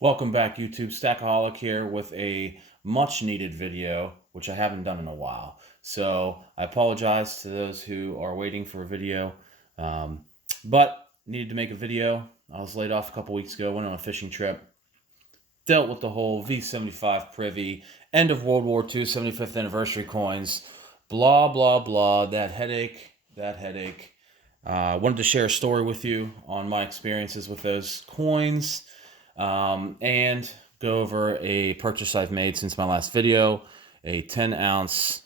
Welcome back, YouTube. Stackaholic here with a much needed video, which I haven't done in a while. So I apologize to those who are waiting for a video, but needed to make a video. I was laid off a couple weeks ago, went on a fishing trip, dealt with the whole V75 Privy, end of World War II, 75th anniversary coins, blah, blah, blah, that headache. Wanted to share a story with you on my experiences with those coins, and go over a purchase I've made since my last video, a 10-ounce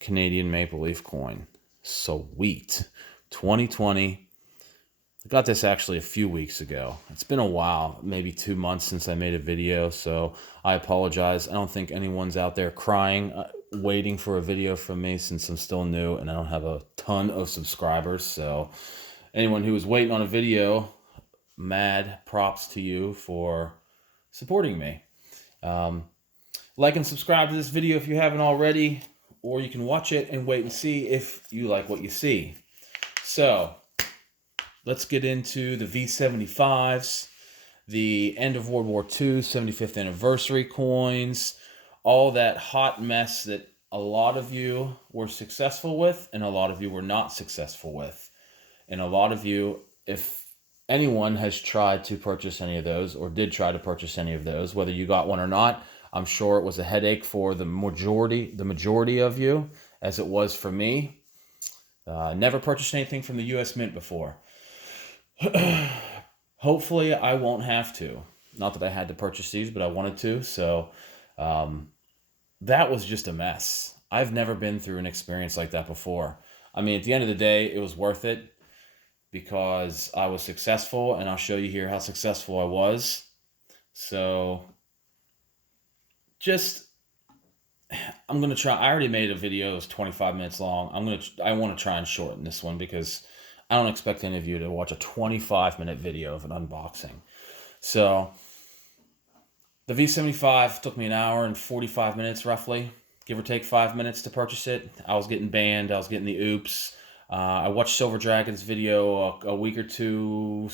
Canadian Maple Leaf coin. Sweet. 2020. I got this actually a few weeks ago. It's been a while, maybe 2 months since I made a video, so I apologize. I don't think anyone's out there crying, waiting for a video from me since I'm still new and I don't have a ton of subscribers. So anyone who was waiting on a video, mad props to you for supporting me. Like and subscribe to this video if you haven't already, or you can watch it and wait and see if you like what you see. So let's get into the V75s, the end of World War II, 75th anniversary coins, all that hot mess that a lot of you were successful with and a lot of you were not successful with. And a lot of you, if anyone has tried to purchase any of those or did try to purchase any of those, whether you got one or not, I'm sure it was a headache for the majority of you, as it was for me. Never purchased anything from the USMint before. Hopefully I won't have to. Not that I had to purchase these, but I wanted to. So that was just a mess. I've never been through an experience like that before. I mean, at the end of the day, it was worth it because I was successful, and I'll show you here how successful I was. So I'm going to try. I already made a video. It was 25 minutes long. I want to try and shorten this one because I don't expect any of you to watch a 25-minute video of an unboxing. So the V75 took me an hour and 45 minutes roughly, give or take 5 minutes to purchase it. I was getting banned. I was getting the oops. I watched Silver Dragon's video a week or two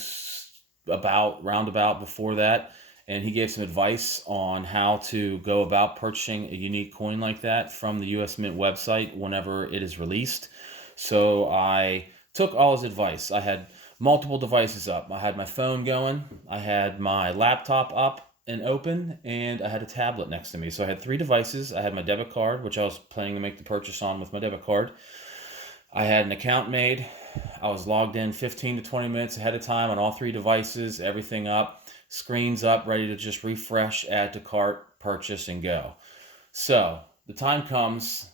roundabout before that, and he gave some advice on how to go about purchasing a unique coin like that from the USMint website whenever it is released. So I took all his advice. I had multiple devices up. I had my phone going, I had my laptop up and open, and I had a tablet next to me. So I had 3 devices. I had my debit card, which I was planning to make the purchase on with my debit card. I had an account made. I was logged in 15 to 20 minutes ahead of time on all 3 devices, everything up, screens up, ready to just refresh, add to cart, purchase, and go. So the time comes,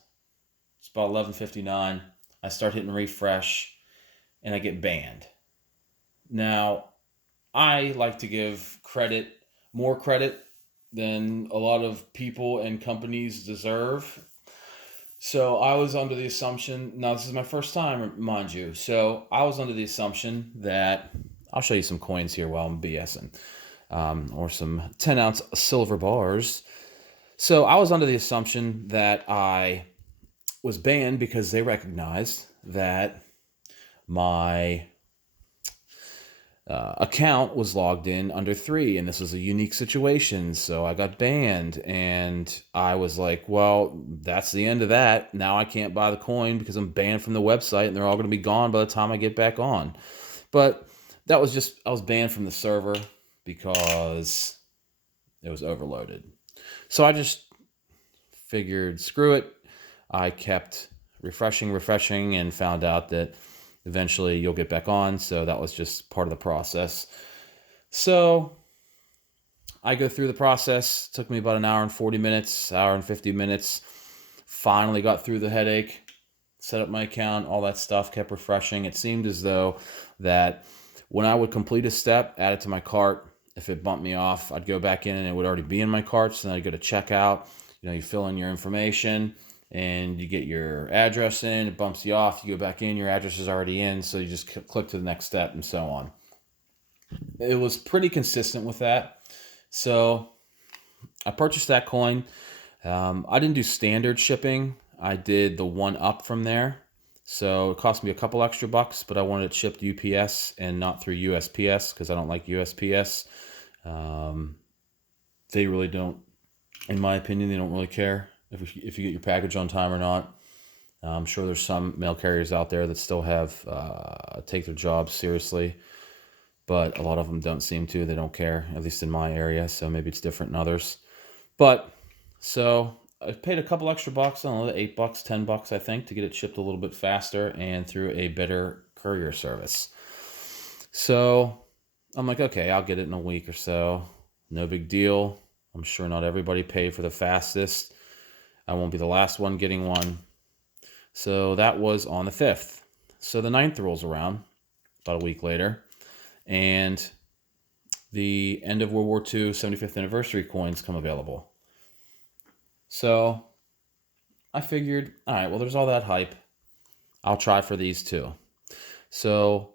it's about 11:59. I start hitting refresh, and I get banned. Now, I like to give more credit than a lot of people and companies deserve. So I was under the assumption, now this is my first time, mind you, so I was under the assumption that, I'll show you some coins here while I'm BSing, or some 10-ounce silver bars. So I was under the assumption that I was banned because they recognized that my account was logged in under 3, and this was a unique situation, so I got banned. And I was like, well, that's the end of that. Now I can't buy the coin because I'm banned from the website, and they're all going to be gone by the time I get back on. But that was just, I was banned from the server because it was overloaded. So I just figured, screw it. I kept refreshing, and found out that eventually you'll get back on. So that was just part of the process. So I go through the process. It took me about an hour and 40 minutes, hour and 50 minutes. Finally got through the headache, set up my account, all that stuff, kept refreshing. It seemed as though that when I would complete a step, add it to my cart, if it bumped me off, I'd go back in and it would already be in my cart. So then I'd go to checkout. You fill in your information and you get your address in, it bumps you off, you go back in, your address is already in, so you just click to the next step and so on. It was pretty consistent with that. So I purchased that coin. I didn't do standard shipping. I did the one up from there. So it cost me a couple extra bucks, but I wanted it shipped UPS and not through USPS because I don't like USPS. They really don't, in my opinion, they don't really care if you get your package on time or not. I'm sure there's some mail carriers out there that still have take their jobs seriously, but a lot of them don't seem to. They don't care, at least in my area. So maybe it's different in others. But so I paid a couple extra bucks, I don't know, $8, $10, I think, to get it shipped a little bit faster and through a better courier service. So I'm like, okay, I'll get it in a week or so. No big deal. I'm sure not everybody paid for the fastest. I won't be the last one getting one. So that was on the 5th. So the 9th rolls around, about a week later, and the end of World War II 75th anniversary coins come available. So I figured, all right, well, there's all that hype. I'll try for these too. So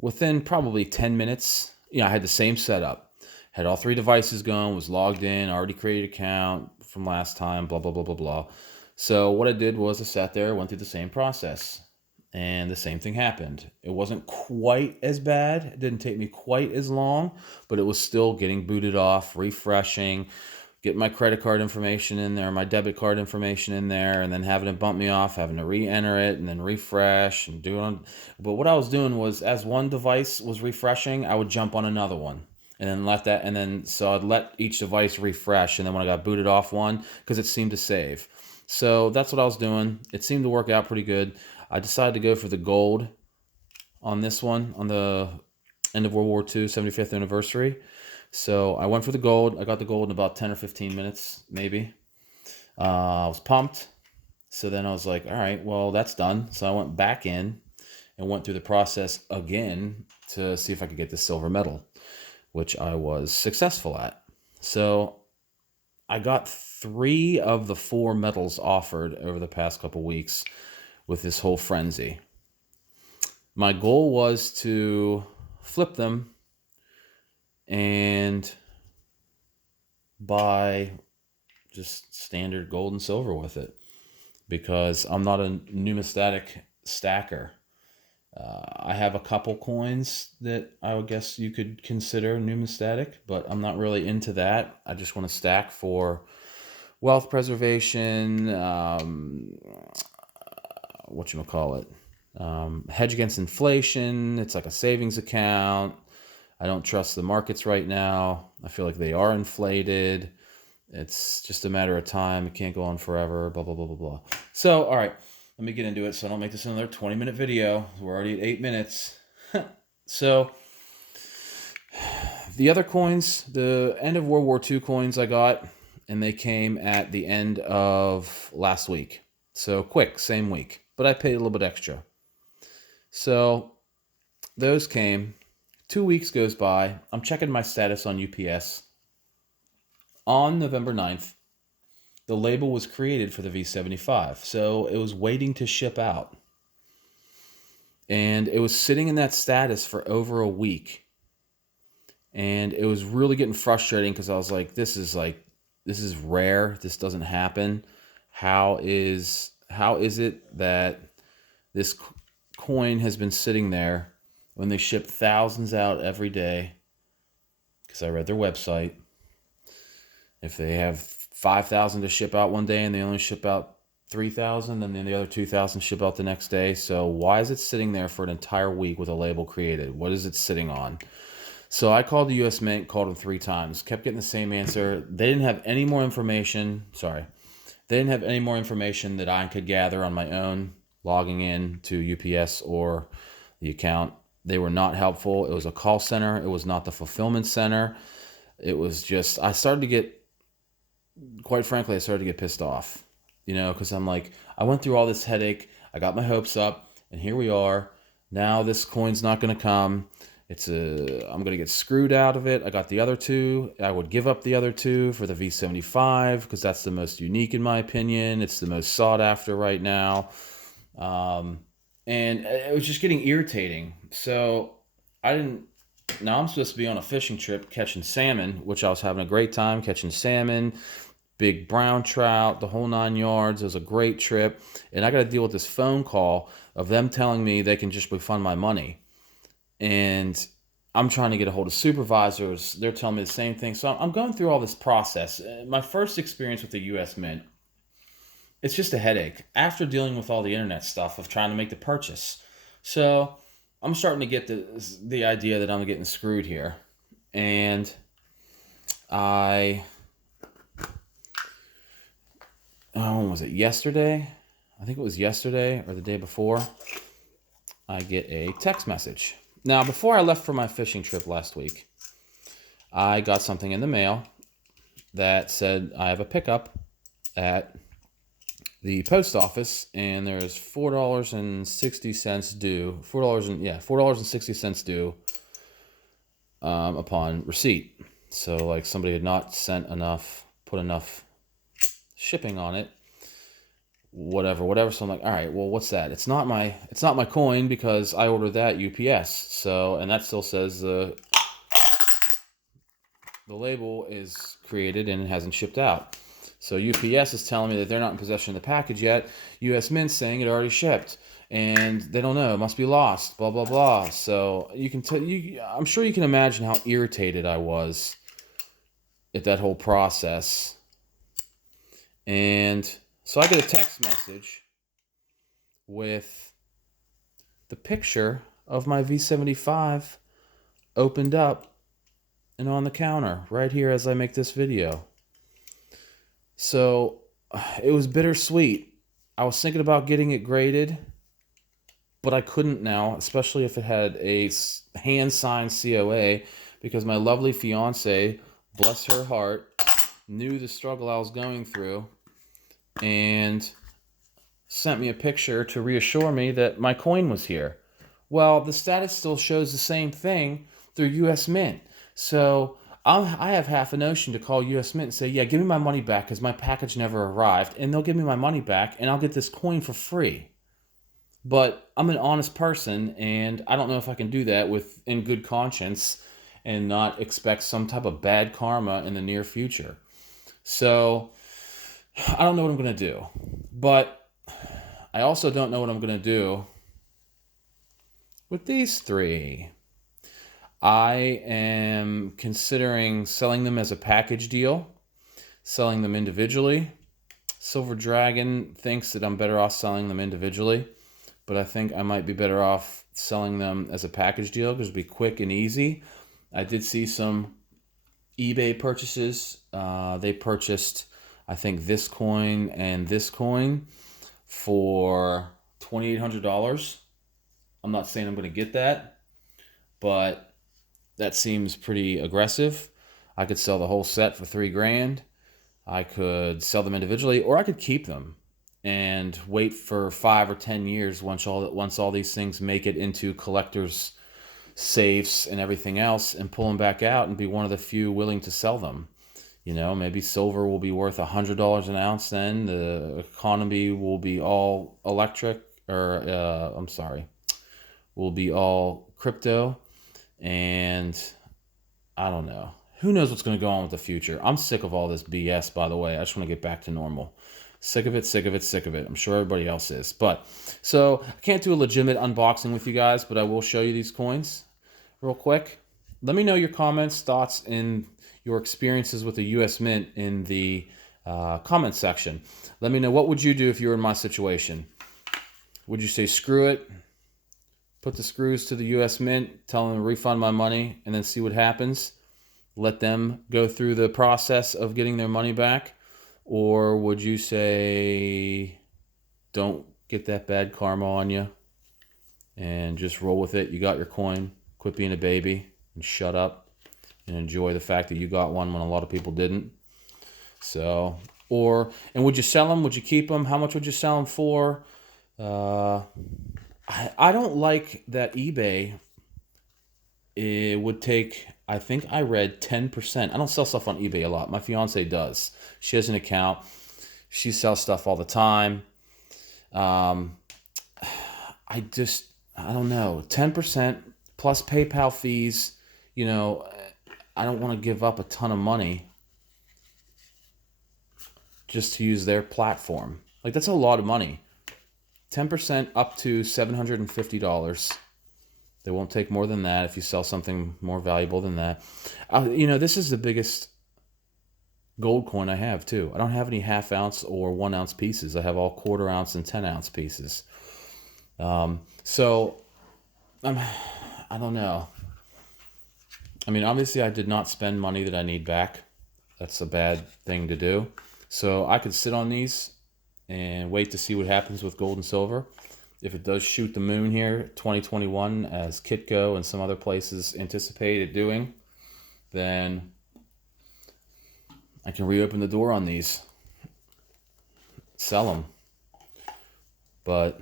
within probably 10 minutes, I had the same setup. Had all 3 devices going, was logged in, already created an account from last time, blah, blah, blah, blah, blah. So what I did was I sat there, went through the same process, and the same thing happened. It wasn't quite as bad. It didn't take me quite as long, but it was still getting booted off, refreshing, getting my credit card information in there, my debit card information in there, and then having it bump me off, having to re-enter it, and then refresh and do it. But what I was doing was, as one device was refreshing, I would jump on another one. And then so I'd let each device refresh, and then when I got booted off one, because it seemed to save. So that's what I was doing. It seemed to work out pretty good. I decided to go for the gold on this one, on the end of World War II 75th anniversary. So I went for the gold. I got the gold in about 10 or 15 minutes, maybe. I was pumped. So then I was like, all right, well, that's done. So I went back in and went through the process again to see if I could get the silver medal, which I was successful at. So I got 3 of the 4 medals offered over the past couple weeks with this whole frenzy. My goal was to flip them and buy just standard gold and silver with it, because I'm not a numismatic stacker. I have a couple coins that I would guess you could consider numismatic, but I'm not really into that. I just want to stack for wealth preservation, hedge against inflation. It's like a savings account. I don't trust the markets right now. I feel like they are inflated. It's just a matter of time. It can't go on forever, blah, blah, blah, blah, blah. So, all right, let me get into it so I don't make this another 20-minute video. We're already at 8 minutes. So the other coins, the end of World War II coins I got, and they came at the end of last week. So quick, same week, but I paid a little bit extra. So those came. 2 weeks goes by. I'm checking my status on UPS. On November 9th, the label was created for the V75. So it was waiting to ship out. And it was sitting in that status for over a week. And it was really getting frustrating because I was like, this is rare. This doesn't happen. How is it that this coin has been sitting there when they ship thousands out every day? Because I read their website. If they have 5,000 to ship out one day and they only ship out 3,000, and then the other 2,000 ship out the next day. So why is it sitting there for an entire week with a label created? What is it sitting on? So I called the USMint, called them 3 times, kept getting the same answer. They didn't have any more information. They didn't have any more information that I could gather on my own, logging in to UPS or the account. They were not helpful. It was a call center. It was not the fulfillment center. It was just, quite frankly, I started to get pissed off, because I'm like, I went through all this headache. I got my hopes up, and here we are. Now this coin's not going to come. I'm going to get screwed out of it. I got the other 2. I would give up the other 2 for the V75 because that's the most unique in my opinion. It's the most sought after right now. And it was just getting irritating. So now I'm supposed to be on a fishing trip catching salmon, which I was having a great time catching salmon, big brown trout, the whole 9 yards. It was a great trip. And I got to deal with this phone call of them telling me they can just refund my money. And I'm trying to get a hold of supervisors. They're telling me the same thing. So I'm going through all this process. My first experience with the USMint, it's just a headache after dealing with all the internet stuff of trying to make the purchase. So I'm starting to get the idea that I'm getting screwed here. And when was it? Yesterday? I think it was yesterday or the day before. I get a text message. Now, before I left for my fishing trip last week, I got something in the mail that said I have a pickup at the post office, and there's $4.60 due. $4.60 due upon receipt. So, like, somebody had not put enough shipping on it. Whatever. So I'm like, all right, well, what's that? It's not my coin because I ordered that UPS. So, and that still says the label is created and it hasn't shipped out. So UPS is telling me that they're not in possession of the package yet. USMint saying it already shipped, and they don't know. It must be lost. Blah blah blah. So I'm sure you can imagine how irritated I was at that whole process. And so I get a text message with the picture of my V75 opened up and on the counter right here as I make this video. So it was bittersweet. I was thinking about getting it graded, but I couldn't now, especially if it had a hand-signed COA, because my lovely fiance, bless her heart, knew the struggle I was going through and sent me a picture to reassure me that my coin was here. Well, the status still shows the same thing through USMint. So I have half a notion to call USMint and say, yeah, give me my money back because my package never arrived. And they'll give me my money back and I'll get this coin for free. But I'm an honest person, and I don't know if I can do that in good conscience and not expect some type of bad karma in the near future. So I don't know what I'm going to do. But I also don't know what I'm going to do with these three. I am considering selling them as a package deal, selling them individually. Silver Dragon thinks that I'm better off selling them individually, but I think I might be better off selling them as a package deal because it'll be quick and easy. I did see some eBay purchases. They purchased, I think, this coin and this coin for $2,800. I'm not saying I'm going to get that, but that seems pretty aggressive. I could sell the whole set for $3,000. I could sell them individually, or I could keep them and wait for 5 or 10 years once all these things make it into collectors' safes and everything else, and pull them back out and be one of the few willing to sell them. You know, maybe silver will be worth $100 an ounce then. The economy will be all electric, will be all crypto. And I don't know. Who knows what's going to go on with the future? I'm sick of all this BS, by the way. I just want to get back to normal. Sick of it. I'm sure everybody else is. But, so, I can't do a legitimate unboxing with you guys, but I will show you these coins real quick. Let me know your comments, thoughts, and your experiences with the USMint in the comment section. Let me know, what would you do if you were in my situation? Would you say, screw it? Put the screws to the USMint, tell them to refund my money, and then see what happens? Let them go through the process of getting their money back? Or would you say, don't get that bad karma on you and just roll with it? You got your coin. Quit being a baby and shut up and enjoy the fact that you got one when a lot of people didn't. So, and would you sell them? Would you keep them? How much would you sell them for? I don't like that eBay, it would take, I think I read 10%. I don't sell stuff on eBay a lot. My fiance does. She has an account. She sells stuff all the time. I don't know. 10% plus PayPal fees. You know, I don't want to give up a ton of money just to use their platform. Like, that's a lot of money. 10% up to $750. They won't take more than that if you sell something more valuable than that. You know, this is the biggest gold coin I have too. I don't have any half ounce or 1 ounce pieces. I have all quarter ounce and 10 ounce pieces. So I don't know. I mean, obviously I did not spend money that I need back. That's a bad thing to do. So I could sit on these and wait to see what happens with gold and silver. If it does shoot the moon here, 2021, as Kitco and some other places anticipate it doing, then I can reopen the door on these, sell them. But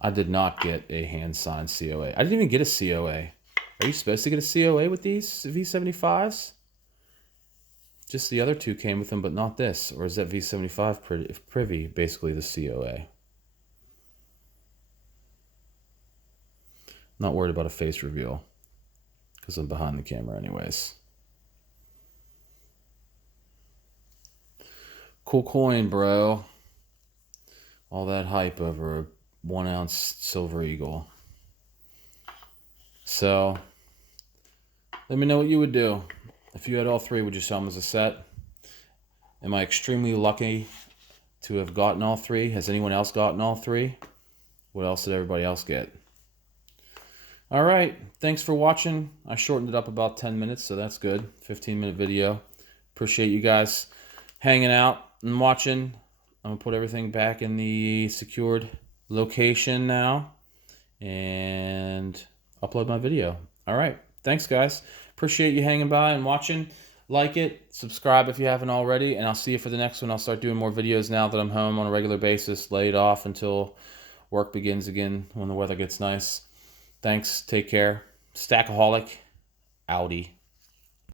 I did not get a hand-signed COA. I didn't even get a COA. Are you supposed to get a COA with these V75s? Just the other two came with them, but not this. Or is that V75 Privy basically the COA? Not worried about a face reveal, because I'm behind the camera anyways. Cool coin, bro. All that hype over a 1 ounce silver eagle. So, let me know what you would do. If you had all three, would you sell them as a set? Am I extremely lucky to have gotten all three? Has anyone else gotten all three? What else did everybody else get? All right, thanks for watching. I shortened it up about 10 minutes, so that's good. 15-minute video. Appreciate you guys hanging out and watching. I'm going to put everything back in the secured location now and upload my video. All right, thanks, guys. Appreciate you hanging by and watching. Like it, subscribe if you haven't already, and I'll see you for the next one. I'll start doing more videos now that I'm home on a regular basis, laid off until work begins again when the weather gets nice. Thanks, take care. Stackaholic, outie.